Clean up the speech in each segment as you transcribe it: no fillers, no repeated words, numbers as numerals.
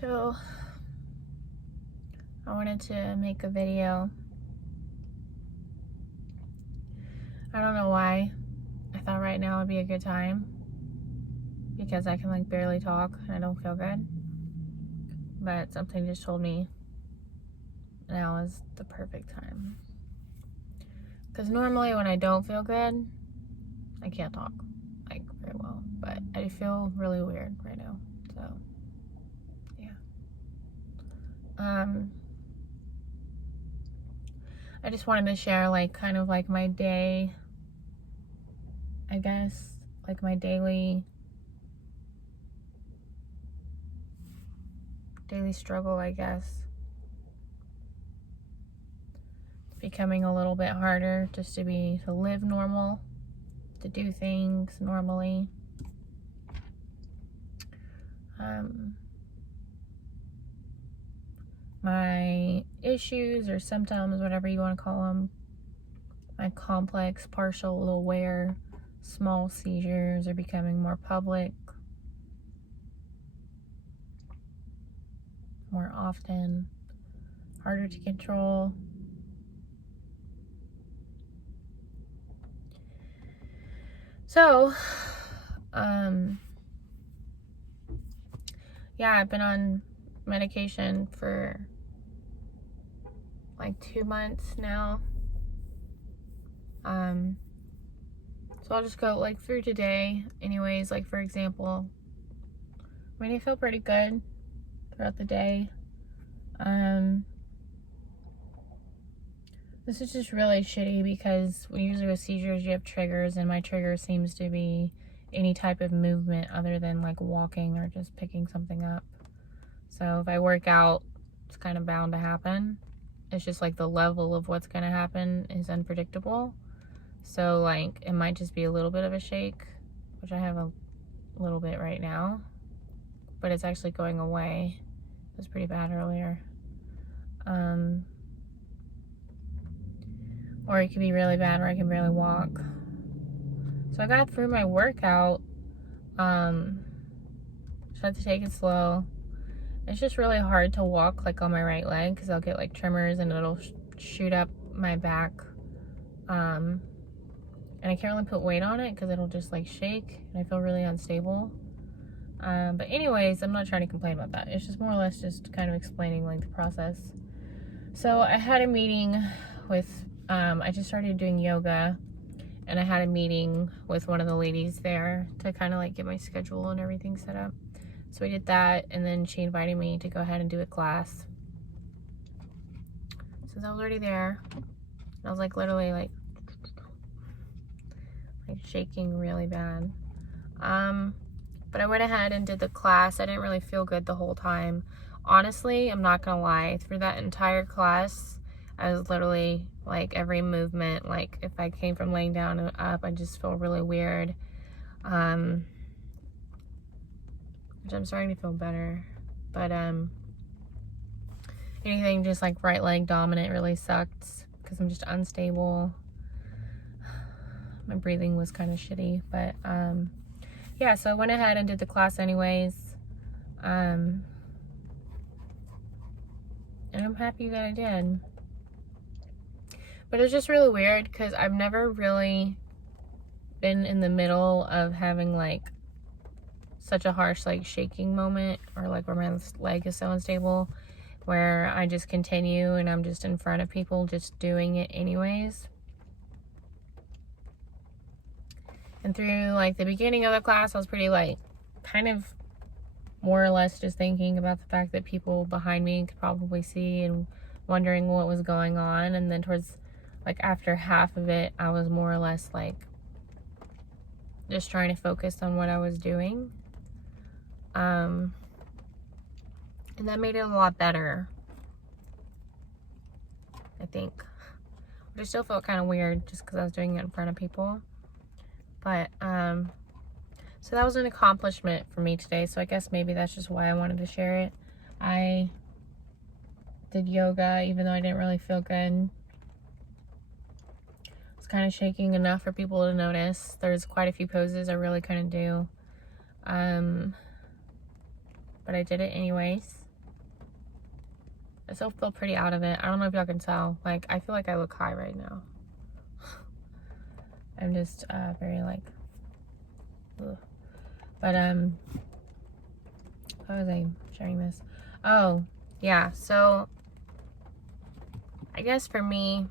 So I wanted to make a video. I don't know why. I thought right now would be a good time because I can like barely talk and I don't feel good. But something just told me now is the perfect time. Because normally when I don't feel good, I can't talk like very well. But I feel really weird right now. So yeah. I just wanted to share like kind of like my day, I guess, like my daily struggle, I guess. It's becoming a little bit harder just to live normal, to do things normally. My issues or symptoms, whatever you want to call them, my complex partial aware small seizures are becoming more public, more often, harder to control. So, yeah, I've been on medication for like 2 months now. So I'll just go like through today anyways. Like for example, I mean, I feel pretty good throughout the day. This is just really shitty because usually with seizures you have triggers, and my trigger seems to be any type of movement other than like walking or just picking something up. So if I work out, it's kind of bound to happen. It's just like the level of what's going to happen is unpredictable. So like it might just be a little bit of a shake, which I have a little bit right now, but it's actually going away. It was pretty bad earlier. Or it could be really bad where I can barely walk. So I got through my workout. Just had to take it slow. It's just really hard to walk like on my right leg because I'll get like tremors and it'll shoot up my back. And I can't really put weight on it because it'll just like shake and I feel really unstable. But anyways, I'm not trying to complain about that. It's just more or less just kind of explaining like the process. So I had a meeting with, I just started doing yoga, and I had a meeting with one of the ladies there to kind of like get my schedule and everything set up. So we did that, and then she invited me to go ahead and do a class. Since I was already there, I was like literally like shaking really bad. But I went ahead and did the class. I didn't really feel good the whole time. Honestly, I'm not gonna lie, through that entire class, I was literally like every movement, like if I came from laying down and up, I just feel really weird. Which I'm starting to feel better. But anything just like right leg dominant really sucked because I'm just unstable. My breathing was kind of shitty, but yeah, so I went ahead and did the class anyways. And I'm happy that I did. But it's just really weird because I've never really been in the middle of having like such a harsh like shaking moment, or like where my leg is so unstable, where I just continue and I'm just in front of people just doing it anyways. And through like the beginning of the class, I was pretty like kind of more or less just thinking about the fact that people behind me could probably see and wondering what was going on. And then towards like after half of it, I was more or less like just trying to focus on what I was doing. And that made it a lot better, I think. But it still felt kind of weird just because I was doing it in front of people. But so that was an accomplishment for me today. So I guess maybe that's just why I wanted to share it. I did yoga even though I didn't really feel good. I was kind of shaking enough for people to notice. There's quite a few poses I really couldn't do. But I did it anyways. I still feel pretty out of it. I don't know if y'all can tell. Like, I feel like I look high right now. I'm just very like, ugh. But how was I sharing this? Oh, yeah. So I guess for me,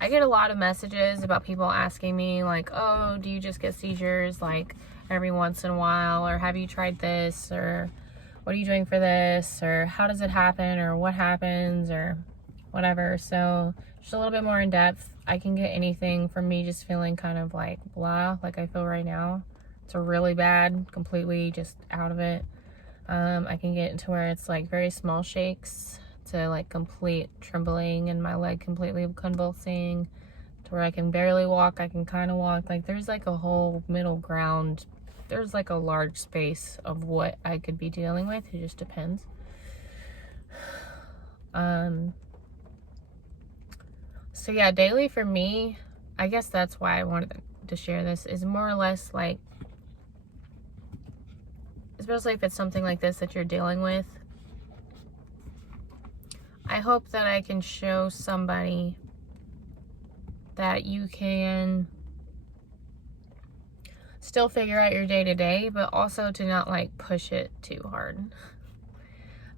I get a lot of messages about people asking me like, oh, do you just get seizures like every once in a while, or have you tried this, or what are you doing for this, or how does it happen, or what happens, or whatever. So just a little bit more in depth. I can get anything from me just feeling kind of like blah, like I feel right now, to really bad, completely just out of it. I can get into where it's like very small shakes to like complete trembling and my leg completely convulsing, to where I can barely walk, I can kind of walk. Like there's like a whole middle ground. There's like a large space of what I could be dealing with. It just depends. So yeah, daily for me, I guess that's why I wanted to share this, is more or less like, especially if it's something like this that you're dealing with, I hope that I can show somebody that you can still figure out your day to day, but also to not like push it too hard.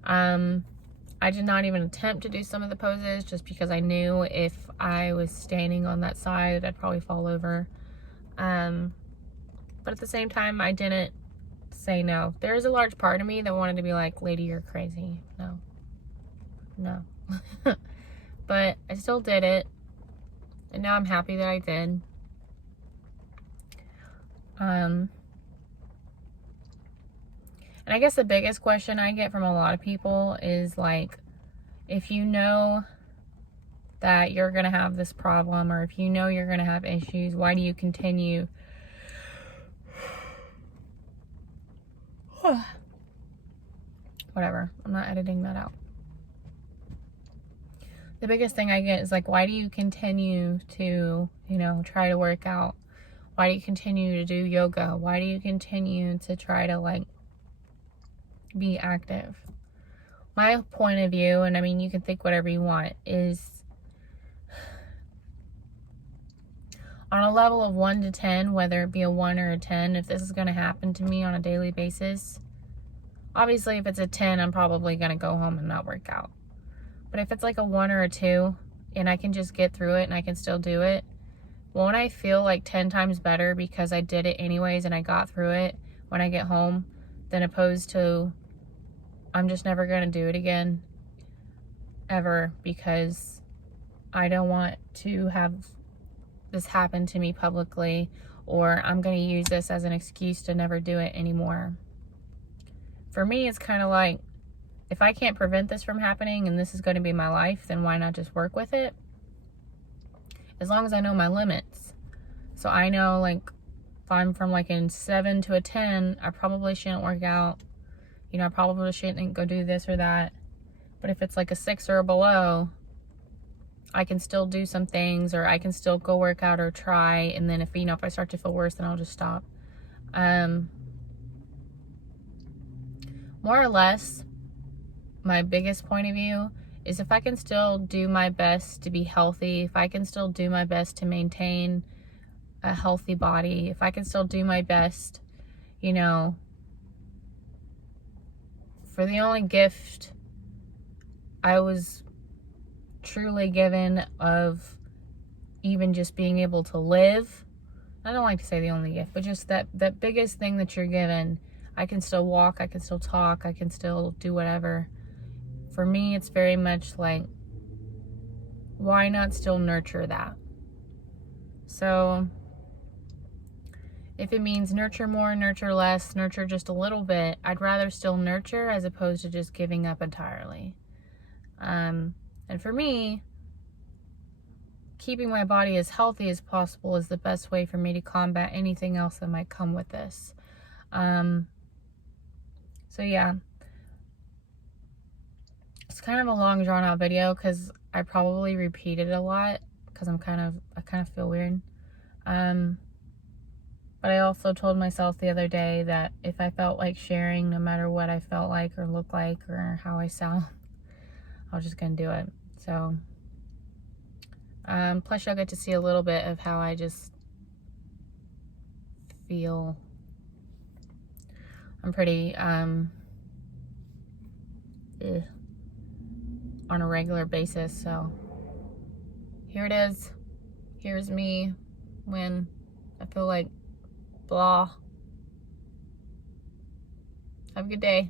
I did not even attempt to do some of the poses just because I knew if I was standing on that side, I'd probably fall over. But at the same time, I didn't say no. There's a large part of me that wanted to be like, lady, you're crazy. No. But I still did it. And now I'm happy that I did. And I guess the biggest question I get from a lot of people is like, if you know that you're going to have this problem, or if you know you're going to have issues, why do you continue? Whatever. I'm not editing that out. The biggest thing I get is like, why do you continue to, try to work out? Why do you continue to do yoga? Why do you continue to try to like be active? My point of view, and I mean, you can think whatever you want, is on a level of 1 to 10, whether it be a 1 or a 10, if this is going to happen to me on a daily basis, obviously if it's a 10, I'm probably going to go home and not work out. But if it's like a 1 or a 2, and I can just get through it and I can still do it, won't I feel like 10 times better because I did it anyways and I got through it when I get home, than opposed to I'm just never going to do it again, ever, because I don't want to have this happen to me publicly, or I'm going to use this as an excuse to never do it anymore. For me, it's kind of like, if I can't prevent this from happening and this is going to be my life, then why not just work with it? As long as I know my limits. So I know, like, if I'm from like a 7 to a 10, I probably shouldn't work out. I probably shouldn't go do this or that. But if it's like a 6 or below, I can still do some things, or I can still go work out or try. And then if I start to feel worse, then I'll just stop. More or less, my biggest point of view is if I can still do my best to be healthy, if I can still do my best to maintain a healthy body, if I can still do my best, for the only gift I was truly given of even just being able to live. I don't like to say the only gift, but just that biggest thing that you're given. I can still walk, I can still talk, I can still do whatever. For me, it's very much like, why not still nurture that? So if it means nurture more, nurture less, nurture just a little bit, I'd rather still nurture as opposed to just giving up entirely. And for me, keeping my body as healthy as possible is the best way for me to combat anything else that might come with this. So yeah, it's kind of a long drawn out video because I probably repeated a lot because I kind of feel weird. But I also told myself the other day that if I felt like sharing, no matter what I felt like or looked like or how I sound, I was just gonna do it. So, plus you'll get to see a little bit of how I just feel. I'm pretty, on a regular basis, so here it is. Here's me when I feel like blah. Have a good day.